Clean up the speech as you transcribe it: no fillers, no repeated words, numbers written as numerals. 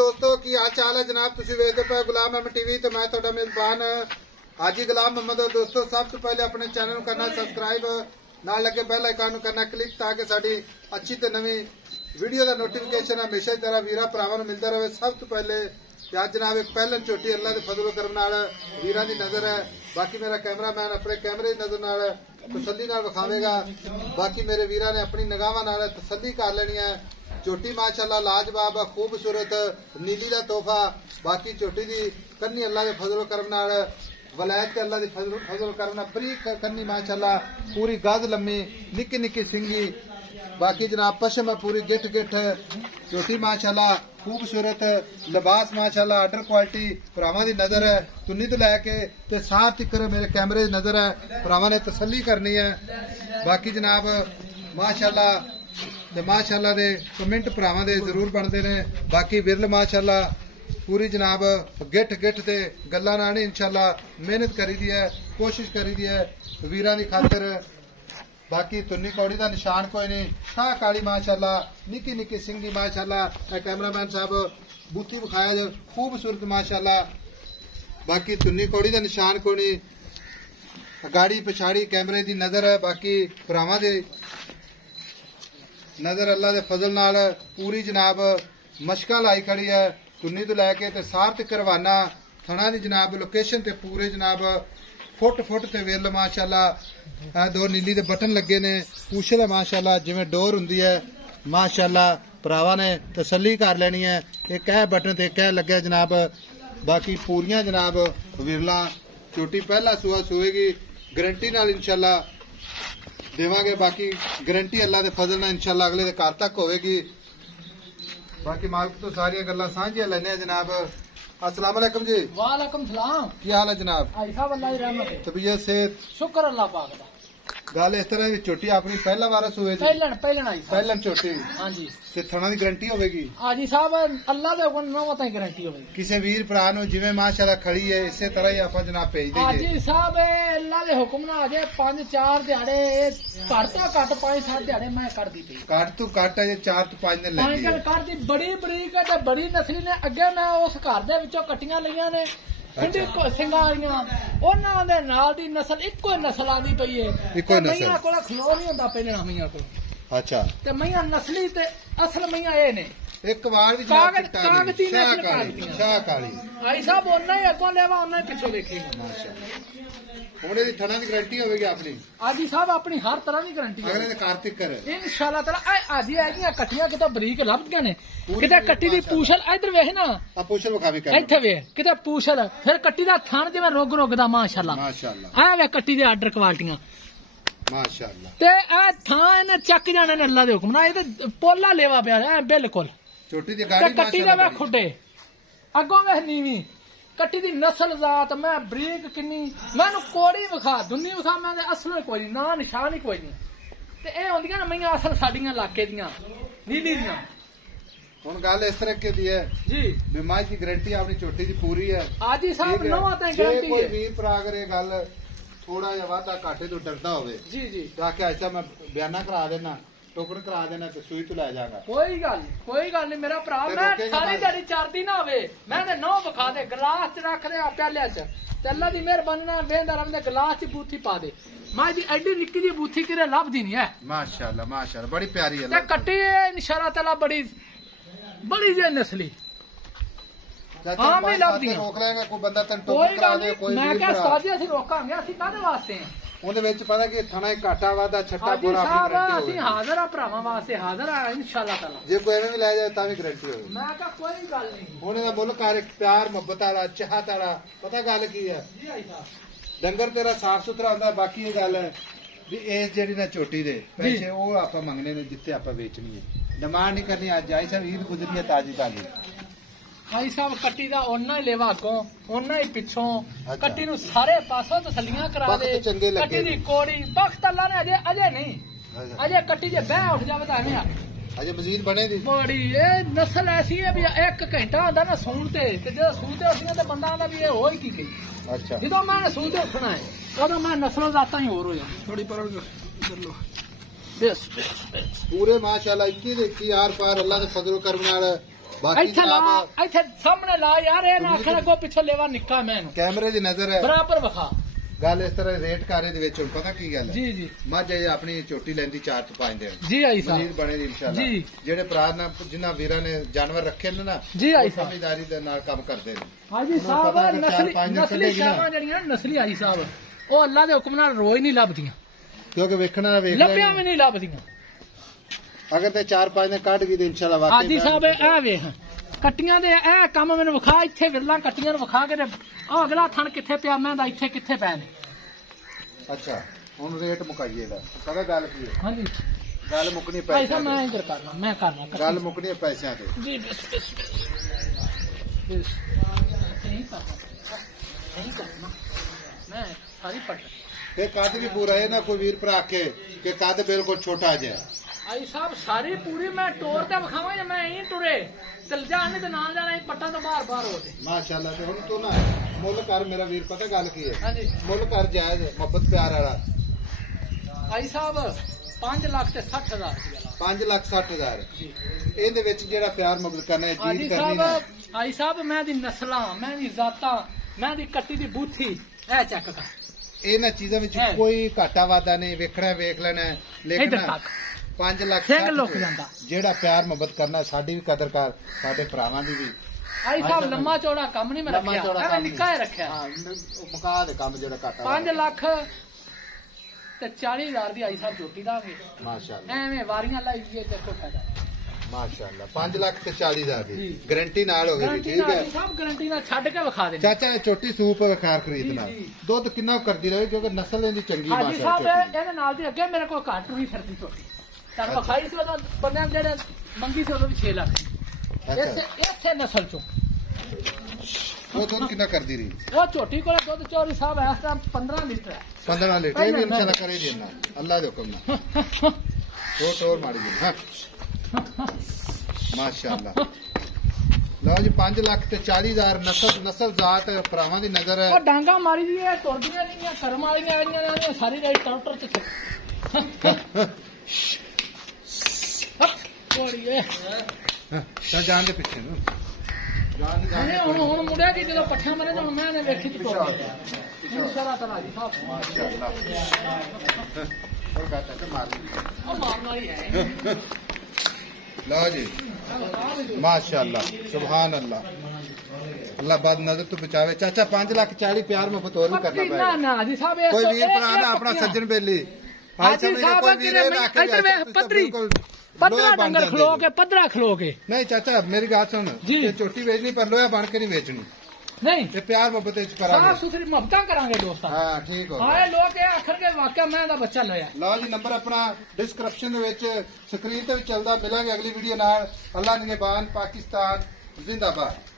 दोस्तों की हाल चाल है जनाब तुसी वेखदे पे गुलाम अहमद टीवी तो मैं तुहाडा मेजबान हाजी गुलाम मोहम्मद। और दोस्तों सब तो पहले अपने चैनल को करना सब्सक्राइब नाल लगे बेल आइकन करना क्लिक ताकि साडी अच्छी ते नवी वीडियो का नोटिफिकेशन हमेशा ही तरह वीरा भरावां नूं मिलदा रहे। सब तो पहले आज जनाब एक पहलन झोटी अल्लाह के फजल करम नाल वीरां दी नजर है। बाकी मेरा कैमरामैन अपने कैमरे की नजर नाल तसल्ली नाल विखावेगा। बाकी मेरे वीरां ने अपनी निगाहां नाल तसल्ली कर लेनी है। झोटी माशाअल्लाह लाजवाब खूबसूरत नीली का तोहफा। बाकी झोटी की कन्नी अल्लाह के फजल करम नाल वलैत अल्लाह की फजल करम नाल बरीक कन्नी माशाअल्लाह पूरी गज लम्मी निक्की निक्की सिंगी। बाकी जनाब पशम है पूरी गिठ गिठ झोटी माशाअल्लाह खूबसूरत लिबास माशाअल्लाह आर्डर क्वालिटी भरावां दी नजर है। तुन्नी तो लैके ते साथ तिकर मेरे कैमरे की नजर है भरावां ने तसल्ली करनी है। बाकी जनाब माशाअल्लाह ते माशाअल्लाह दे कमेंट भरावां दे जरूर बनते ने। बाकी विरल माशाअल्लाह पूरी जनाब गिठ गिठ ते गल्लां नाल इंशाअल्लाह मेहनत करी दी है कोशिश करी दी है वीरां दी खातिर। बाकी तुन्नी कौड़ी का निशान कोई नहीं शाह काली माशाअल्लाह निक्की निक्की सिंगी माशाअल्लाह कैमरामैन साहब बूथी विखाया जो खूबसूरत माशाअल्लाह। बाकी तुन्नी कौड़ी का निशान कोई नहीं गाड़ी पिछाड़ी कैमरे की नजर है। बाकी भरावां दे नजर अल्लाह के फजल नाल पूरी जनाब मशका लाई खड़ी है। तुन्नी तो लैके ते सार तक रवाना थना दी जनाब लोकेशन ते पूरे जनाब फुट फुट ते विरल माशाअल्लाह दो नीली दे बटन लगे ने पूछल है माशाअल्लाह जिवें डोर हुंदी है माशाअल्लाह भरावां ने तसल्ली कर लेनी है। एक है बटन ते एक है लगे जनाब। बाकी पूरियां जनाब विरला छोटी पहला सूआ सूएगी गारंटी नाल इंशाअल्लाह देवांगे। बाकी गारंटी अल्लाह के फजल नाल इंशाअल्लाह अगले दे घर तक होगी। बाकी मालिक तो सारियां गल्लां सांझियां लैने जनाब। अस्सलाम वालेकुम जी। वालेकुम सलाम। की हाल है जनाब? आई साहब अल्लाह की रहमत है। तबीयत सेहत शुक्र अल्लाह पाक दा। गल इस तरह छोटी अपनी पहला वारस हुए पहलन आई पहलन छोटी हाँ जी ते थना दी गारंटी होगी। हाजी साहब अल्लाह दे हुक्म नाल ताई गारंटी होगी। किसी वीर भरा नु जिवें माशाअल्लाह खड़ी है इसे तरह ही आपा जनाब भेज देंगे। हाजी साहब अल्लाह दे हुक्म नाल अजे 5-4 दिहाड़े घट तो घट 5-7 दिहाड़े मैं कर दी पई। घट तो घट अजे 4 तो 5 दिन लगी है। कर दी बड़ी बरीक है ते बड़ी नस्ली ने। अगे मैं उस घर दे विचों कट्टियां लईयां ने ठंडी सिंगारियां उन्हां दे नाल दी नस्ल इक्को नस्ल आंदी पई है। इक्को नस्ल मैयां कोल खलो नहीं हुंदा पहलना मैयां कोल। अच्छा ते मैयां नस्ली ते असल मैयां ए ने एक वार भी कागती शाह काली आई साहब ओना ही अगों लेवा ओना ही पिछों देखेगा माशाअल्लाह। हुण इहदी थना दी गारंटी होगी अपनी आजी साहब अपनी हर तरह की गारंटी अगले दे कार्तिक कर इंशाअल्लाह ताला आजी आजियां कट्टियां किते बरीक लभदियां ने किते कट्टी दी पूछल इधर वेख ना आ पूछल विखावी कर इथे वे किते पूछल फिर कट्टी दा थान जिवें रोग रोगदा माशाअल्लाह माशाअल्लाह आ वे कट्टी दे आर्डर क्वालिटियां माशाअल्लाह। ते आ थान ने चक जाने ने अल्लाह दे हुक्म नाल ए ते पोला लेवा पिया है बिल्कुल छोटी दी गाड़ी कट्टी दे वे खुडे अगों वे नीवी कट्टी दी नस्ल जात मैं बरीक किन्नी मैनू कोड़ी विखा दुन्नी विखा मैं असल कोई नहीं ना निशान ही कोई नहीं। ते ए होंदियां ना मैयां असल साडियां इलाके दियां नीली दियां। हुण गल इस तरह की है जी बीमारी की गारंटी अपनी छोटी दी पूरी है। आजी साहब नवा ते गारंटी है। कोई वीर भरा अगर ये गल थोड़ा जिहा वाधा घाटे तो डरदा होवे जी जी ताकि ऐसा मैं बयाना करा देना टोकन करा देना तो सुई तो लै जागा। कोई गल नहीं मेरा भरा मैं सारी दिहाड़ी चारदी ना होवे मैं ते नौ विखा दे गिलास च रख दे प्याले च ते अल्लाह दी मेहरबानी नाल वेंदा रवंदे गिलास च बूथी पा दे मां दी एडी निक्की जी बूथी किरे लभदी नहीं है माशाअल्लाह माशाअल्लाह बड़ी प्यारी है ते कट्टी इंशाअल्लाह ताला बड़ी जे नस्ली हां मैं लभदी रोक लेगा कोई बंदा तन टोकन करा दे कोई मैं क्या साजी असि रोकांगे असि कादे वास्ते हैं ਉਹਦੇ ਵਿੱਚ ਪਤਾ ਕਿ ਥਣਾ ਹੀ ਘਾਟਾ ਵਾਦਾ ਛੱਟਾ ਬੋਰਾ ਆਪਣੀ ਗਾਰੰਟੀ ਅਸੀਂ ਹਾਜ਼ਰ ਆ ਭਰਾਵਾਂ ਵਾਸਤੇ ਹਾਜ਼ਰ ਆ ਇਨਸ਼ਾਅੱਲਾ ਤਾਲਾ। ਜੇ ਕੋਈ ਐਵੇਂ ਵੀ ਲੈ ਜਾਏ ਤਾਂ ਵੀ ਗਾਰੰਟੀ ਹੋਵੇ। ਮੈਂ ਕਿਹਾ ਕੋਈ ਗੱਲ ਨਹੀਂ ਹੁਣ ਇਹਦਾ ਮੁੱਲ ਕਰ ਇੱਕ ਪਿਆਰ ਮੁਹੱਬਤ ਵਾਲਾ ਚਾਹਤ ਵਾਲਾ ਪਤਾ ਗੱਲ ਕੀ ਹੈ ਜੀ ਆਈ ਸਾਹਿਬ ਡੰਗਰ ਤੇਰਾ ਸਾਫ ਸੁਥਰਾ ਹੁੰਦਾ। ਬਾਕੀ ਇਹ ਗੱਲ ਹੈ ਵੀ ਇਸ ਜਿਹੜੀ ਨਾ ਝੋਟੀ ਦੇ ਪੈਸੇ ਉਹ ਆਪਾਂ ਮੰਗਣੇ ਨੇ ਜਿੱਥੇ ਆਪਾਂ ਵੇਚਣੀ ਹੈ ਡਿਮਾਂਡ ਨਹੀਂ ਕਰਨੀ। ਅੱਜ ਆਈ ਸਾਹਿਬ ਈਦ ਗੁਜ਼ਰੀ ਹੈ ਤਾਜੀ ਤਾਜੀ आई साहब कट्टी दा ओना ही लेवा अगों ओना ही पिछों कट्टी नूं सारे पासों तसल्लियां करा दे कट्टी दी कोड़ी बख्त अल्लाह ने अजे नहीं अजे कट्टी जे बह उठ जावे तां एवें अजे मजीद बने दी बड़ी ए नस्ल ऐसी है भी 1 घंटा होंदा ना सूण ते जदों सूण ते उठियां ते बंदा आंदा भी ए हो ही की गई। अच्छा जदों मैं सूण ते उठना है उदों मैं नस्ल जातां ही होर हो जांदी थोड़ी पर कर लो बस पूरे माशाअल्लाह 21 दे 21 आर पार अल्लाह दे फजल करम नाल ਬਾਕੀ ਇੱਥੇ ਲਾ ਇੱਥੇ ਸਾਹਮਣੇ ਲਾ ਯਾਰ ਇਹ ਨਾ ਆਖਣ ਅੱਗੋਂ ਪਿੱਛੋਂ ਲੈਵਾ ਨਿੱਕਾ ਮੈਨੂੰ ਕੈਮਰੇ ਦੀ ਨਜ਼ਰ ਹੈ ਬਰਾਬਰ ਵਿਖਾ ਗੱਲ ਇਸ ਤਰ੍ਹਾਂ ਰੇਟ ਕਾਰੇ ਦੇ ਵਿੱਚ ਹੁਣ ਪਤਾ ਕੀ ਗੱਲ ਹੈ ਜੀ ਜੀ ਮੱਝ ਇਹ ਆਪਣੀ ਚੋਟੀ ਲੈਂਦੀ 4 ਤੋਂ 5 ਦਿਨ ਜੀ ਆਈ ਸਾਹਿਬ ਮਜ਼ੀਦ ਬਣੇ ਦੀ ਇਨਸ਼ਾਅੱਲਾ ਜੀ। ਜਿਹੜੇ ਭਰਾ ਨਾਲ ਜਿਨ੍ਹਾਂ ਵੀਰਾਂ ਨੇ ਜਾਨਵਰ ਰੱਖੇ ਨੇ ਨਾ ਜੀ ਆਈ ਉਹ ਸਾਹਿਬ ਸਮਝਦਾਰੀ ਦੇ ਨਾਲ ਕੰਮ ਕਰਦੇ ਨੇ ਹਾਜੀ ਸਾਹਿਬ ਪਤਾ ਕਿ ਚਾਰ ਨਸਲੀ ਪੰਜ ਦਿਨ ਨਸਲੀ ਕੱਢੇਗੀ ਨਾ। ਸ਼ਾਵਾਂ ਜਿਹੜੀਆਂ ਨਸਲੀ ਆਈ ਸਾਹਿਬ ਉਹ ਅੱਲਾ ਦੇ ਹੁਕਮ ਨਾਲ ਰੋਜ਼ ਨਹੀਂ ਲੱਭਦੀਆਂ ਕਿਉਂਕਿ ਵੇਖਣ ਵਾਲਾ ਵੇਖ ਲੱਭਿਆ ਵੀ ਨਹੀਂ ਲੱਭਦੀਆਂ ਅਗਰ ਤੇ 4-5 ਦਿਨ ਕੱਢ ਗਈ ਤੇ ਇਨਸ਼ਾਅੱਲਾ ਵਾਕਈ ਹਾਜੀ ਸਾਹਿਬ ਇਹ ਵੇਖ ਕੱਟੀਆਂ ਦੇ ਇਹ ਕੰਮ ਮੈਨੂੰ ਵਿਖਾ ਇੱਥੇ ਵਿਰਲਾ ਕੱਟੀਆਂ ਨੂੰ ਵਿਖਾ ਕੇ ਤੇ ਆਹ ਅਗਲਾ ਥਣ ਕਿੱਥੇ ਪਿਆ ਮੈਂ ਦਾ ਇੱਥੇ ਕਿੱਥੇ ਪੈ ਨੇ ਅੱਛਾ ਹੁਣ ਰੇਟ ਮੁਕਾਈਏ ਦਾ ਪਤਾ ਗੱਲ ਕੀ ਹੈ ਹਾਂਜੀ ਗੱਲ ਮੁੱਕਣੀ ਭਾਈ ਪੈਸਿਆਂ ਸਾਹਿਬ ਮੈਂ ਤੇ ਇੰਦਰ ਕਰਨਾ ਮੈਂ ਕਰਨਾ ਗੱਲ ਮੁੱਕਣੀ ਹੈ ਪੈਸਿਆਂ ਤੇ ਜੀ ਬਸ ਬਸ ਬਸ ਨਹੀਂ ਕਰਨਾ ਮੈਂ ਸਾਰੀ ਪਟ ਇਹ ਕੱਦ ਵੀ ਪੂਰਾ ਹੈ ਨਾ ਕੋਈ ਵੀਰ ਭਰਾ ਕੇ ਕਿ ਕੱਦ ਬਿਲਕੁਲ ਛੋਟਾ ਜਿਹਾ ਆਈ ਸਾਹਿਬ ਸਾਰੀ ਪੂਰੀ ਮੈਂ ਟੋਰ ਤੇ ਵਿਖਾਵਾਂ ਜਾਂ ਮੈਂ ਇਹੀ ਟੁਰੇ ਚਲ ਜਾਣੇ ਤੇ ਨਾਲ ਜਾਣਾ ਇਹ ਪੱਟਾਂ ਤੋਂ ਬਾਹਰ ਬਾਹਰ ਹੋ ਤੇ ਮਾਸ਼ਾਅੱਲਾ ਤੇ ਹੁਣ ਤੂੰ ਨਾ ਮੁੱਲ ਕਰ ਮੇਰਾ ਵੀਰ ਪਤਾ ਗੱਲ ਕੀ ਹੈ ਹਾਂਜੀ ਮੁੱਲ ਕਰ ਜਾਇਜ਼ ਮੁਹੱਬਤ ਪਿਆਰ ਵਾਲਾ ਆਈ ਸਾਹਿਬ 5 ਲੱਖ ਤੇ 60,000 ਰੁਪਇਆ 5,60,000 ਜੀ ਇਹਦੇ ਵਿੱਚ ਜਿਹੜਾ ਪਿਆਰ ਮੁਹੱਬਤ ਕਰਨਾ ਹੈ ਆਜੀ ਜੀਤ ਕਰਨੀ ਨਾ ਸਾਹਿਬ ਆਈ ਸਾਹਿਬ ਮੈਂ ਦੀ ਨਸਲਾਂ ਮੈਂ ਦੀ ਜ਼ਾਤਾਂ ਮੈਂ ਦੀ ਕੱਟੀ ਦੀ ਬੂਥੀ ਇਹ ਚੈੱਕ ਕਰ ਇਹਨਾਂ ਚੀਜ਼ਾਂ ਵਿੱਚ ਹੈ। ਕੋਈ ਘਾਟਾ ਵਾਧਾ ਨਹੀਂ ਵੇਖਣਾ ਵੇਖ ਲੈਣਾ ਹੈ। ਲੇਕਿਨ ਇੱਧਰ ਤੱਕ 5 ਲੱਖ ਸਿੰਘ 60 ਲੁੱਕ ਜਾਂਦਾ ਜਿਹੜਾ ਪਿਆਰ ਮੁਹੱਬਤ ਕਰਨਾ ਸਾਡੀ ਵੀ ਕਦਰ ਕਰ ਸਾਡੇ ਭਰਾਵਾਂ ਦੀ ਵੀ ਆਈ ਸਾਹਿਬ ਲੰਮਾ ਚੌੜਾ ਕੰਮ ਨਹੀਂ ਮੈਂ ਲੰਮਾ ਰੱਖਿਆ ਚੌੜਾ ਐਵੇਂ ਕੰਮ ਨਿੱਕਾ ਹੀ ਰੱਖਿਆ ਹਾਂ ਮੁਕਾ ਦੇ ਕੰਮ ਜਿਹੜਾ ਘਾਟਾ 5 ਲੱਖ ਤੇ 40,000 ਦੀ ਆਈ ਸਾਹਿਬ ਜੋਟੀ ਦਾਂਗੇ ਮਾਸ਼ਾਅੱਲਾ ਐਵੇਂ ਵਾਰੀਆਂ ਲਾਈ ਜੀਏ ਤੇ ਕੋਈ ਫਾਇਦਾ ਮਾਸ਼ਾਅੱਲਾ 5 ਲੱਖ ਤੇ 40,000 ਦੀ ਜੀ। ਗਾਰੰਟੀ ਨਾਲ ਹੋ ਗਈ ਗਾਰੰਟੀ ਠੀਕ ਨਾਲ ਹੈ ਆਈ ਸਾਹਿਬ ਗਾਰੰਟੀ ਨਾਲ ਛੱਡ ਕੇ ਵਿਖਾ ਦੇਣੀ ਚਾਚਾ ਇਹ ਛੋਟੀ ਸੂਪ ਹੈ ਖੈਰ ਖਰੀਦ ਜੀ, ਨਾਲ ਜੀ। ਦੁੱਧ ਕਿੰਨਾ ਕਰਦੀ ਰਹੇ ਕਿਉਂਕਿ ਨਸਲ ਇਹਦੀ ਚੰਗੀ ਹਾਜੀ ਮਾਸ਼ਾਅੱਲਾ ਸਾਹਿਬ ਇਹਦੇ ਨਾਲ ਦੀ ਅੱਗੇ ਮੇਰੇ ਕੋਲ ਘੱਟ ਵੀ ਫਿਰਦੀ ਛੋਟੀ ਤਾਂ ਵਿਖਾਈ ਸੀ ਉਦੋਂ ਬੰਦਿਆਂ ਨੇ ਜਿਹੜੇ ਮੰਗੀ ਸੀ ਉਦੋਂ ਵੀ 6 ਲੱਖ ਅੱਛਾ ਇਸੇ ਨਸਲ ਚੋਂ ਉਹ ਦੁੱਧ ਕਿੰਨਾ ਕਰਦੀ ਰਹੀ ਉਹ ਝੋਟੀ ਕੋਲ ਦੁੱਧ ਚੋਰੀ ਸਾਹਿਬ ਇਸ ਟਾਈਮ 15 ਲੀਟਰ ਹੈ 15 ਲੀਟਰ ਇਹ ਵੀ ਇਨਸ਼ਾਅੱਲਾ ਕਰੇ ਦੇਣਾ ਅੱਲਾਹ ਦੇ ਹੁਕਮ ਨਾਲ ਟੋਰ ਮਾਰੀ ਜੀ ਹਾਂ ਮਾਸ਼ਾਅੱਲਾ ਲਓ ਜੀ 5 ਲੱਖ ਤੇ 40,000 ਨਸਲ ਜ਼ਾਤ ਭਰਾਵਾਂ ਦੀ ਨਜ਼ਰ ਹੈ ਉਹ ਡਾਂਗਾ ਮਾਰੀ ਦੀ ਹੈ ਤੁਰਦੀਆਂ ਨਹੀਂ ਕਰਮ ਵਾਲੀਆਂ ਆਈਆਂ ਨੇ ਸਾਰੀ ਰਾਈ ਟਰਟਰ ਚ ਕੋੜੀਏ ਤਾਂ ਜਾਣ ਦੇ ਪਿੱਛੇ ਨੂੰ ਜਾਣ ਦੀ ਨਹੀਂ ਹੁਣ ਮੁੜਿਆ ਕਿ ਜਦੋਂ ਪੱਠਿਆਂ ਮਰੇ ਤਾਂ ਮੈਂ ਨੇ ਵੇਖੀ ਤੇ ਟੋਰ ਇਨਸ਼ਾਅੱਲਾ ਤਾਲਾ ਜੀ ਸਾਹਿਬ ਮਾਸ਼ਾਅੱਲਾ ਹੋਰ ਬਾਤ ਹੈ ਮਾਰ ਉਹ ਮਾਰਨਾ ਹੀ ਹੈ ਲਓ ਜੀ माशाअल्लाह सुभान अल्लाह अल्लाह बाद नजर तो बचावे चाचा 5 लाख 40 प्यार में फतोर भी करना ना पड़ेगा ना जी साहब ये कोई तो वीर भरा ना अपना सज्जन बेली हाजी साहब इधर पतरी पतरा डंगर खलो के पतरा खलो के नहीं चाचा मेरी बात सुन जी। ये चोटी बेचनी पर लोया बन के नहीं बेचनी नहीं ये प्यार मोहब्बत साफ सुथरी मोहब्बत करांगे दोस्त हाँ ठीक हो आए लोग आखर के वाकया मैं दा बच्चा लिया ਲਓ ਜੀ ਨੰਬਰ ਆਪਣਾ ਡਿਸਕ੍ਰਿਪਸ਼ਨ ਦੇ ਵਿੱਚ ਸਕਰੀਨ ਤੇ ਵੀ ਚੱਲਦਾ ਮਿਲਾਂਗੇ ਅਗਲੀ ਵੀਡੀਓ ਨਾਲ ਅੱਲਾਹ ਨਿਗਹਿਬਾਨ ਪਾਕਿਸਤਾਨ ਜ਼ਿੰਦਾਬਾਦ